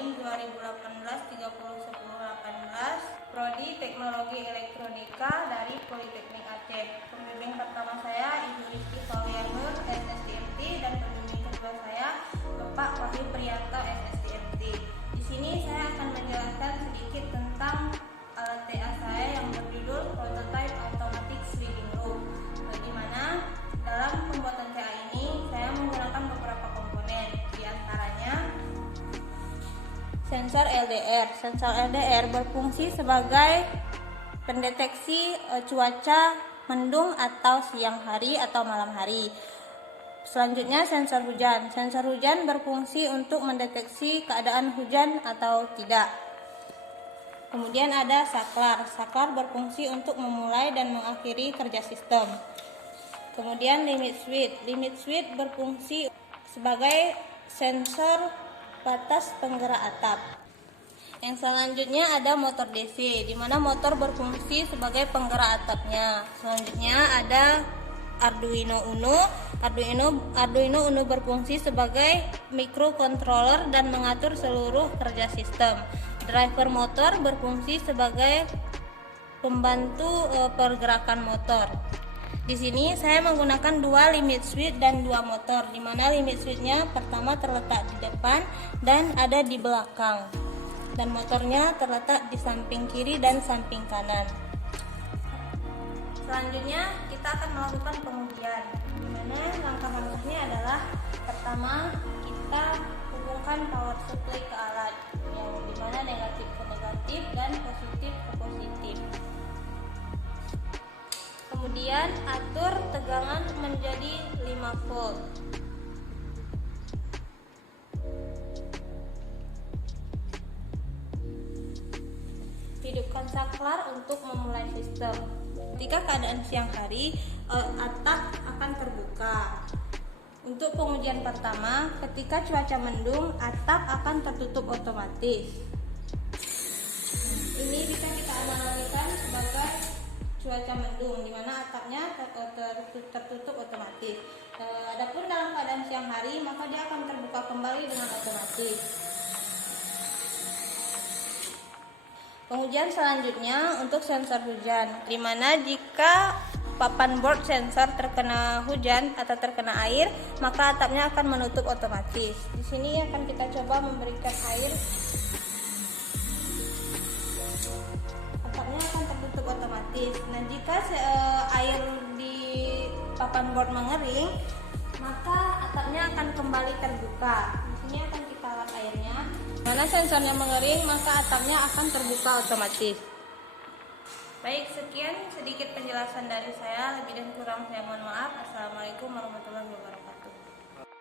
NIM 2018-301018, Prodi Teknologi Elektronika dari Politeknik Aceh. Pembimbing pertama saya Ibu Rizky Faulia Nur, SSTMT, dan pembimbing kedua saya Bapak Wahyu Priyanto, SSTMT. Di sini saya akan menjelaskan sedikit tentang alat TA saya yang berjudul Prototype Automatic Reading Room. Di mana dalam pembuatan TA ini saya menggunakan beberapa komponen, di antaranya sensor LDR. Sensor LDR berfungsi sebagai pendeteksi cuaca mendung atau siang hari atau malam hari. Selanjutnya sensor hujan. Sensor hujan berfungsi untuk mendeteksi keadaan hujan atau tidak. Kemudian ada saklar. Saklar berfungsi untuk memulai dan mengakhiri kerja sistem. Kemudian limit switch. Limit switch berfungsi sebagai sensor batas penggerak atap. Yang selanjutnya ada motor DC, di mana motor berfungsi sebagai penggerak atapnya. Selanjutnya ada Arduino Uno. Arduino Uno berfungsi sebagai microcontroller dan mengatur seluruh kerja sistem. Driver motor berfungsi sebagai pembantu pergerakan motor. Di sini saya menggunakan dua limit switch dan dua motor, di mana limit switchnya pertama terletak di depan dan ada di belakang, dan motornya terletak di samping kiri dan samping kanan. Selanjutnya kita akan melakukan pengujian, di mana langkah-langkahnya adalah pertama kita hubungkan power supply ke alat, yang di mana negatif ke negatif dan positif ke positif. Kemudian atur tegangan menjadi 5 volt. Hidupkan saklar untuk memulai sistem. Ketika keadaan siang hari, atap akan terbuka. Untuk pengujian pertama, ketika cuaca mendung, atap akan tertutup otomatis. Ini bisa kita analogikan sebagai cuaca mendung, di mana atapnya tertutup otomatis. Adapun dalam keadaan siang hari, maka dia akan terbuka kembali dengan otomatis. Pengujian selanjutnya untuk sensor hujan, di mana jika papan board sensor terkena hujan atau terkena air, maka atapnya akan menutup otomatis. Di sini akan kita coba memberikan air. Atapnya akan tertutup otomatis. Nah, jika air di papan board mengering, maka atapnya akan kembali terbuka. Di sini akan kita lap airnya. Mana sensornya mengering, maka atapnya akan terbuka otomatis. Baik, sekian sedikit penjelasan dari saya. Lebih dan kurang saya mohon maaf. Assalamualaikum warahmatullahi wabarakatuh.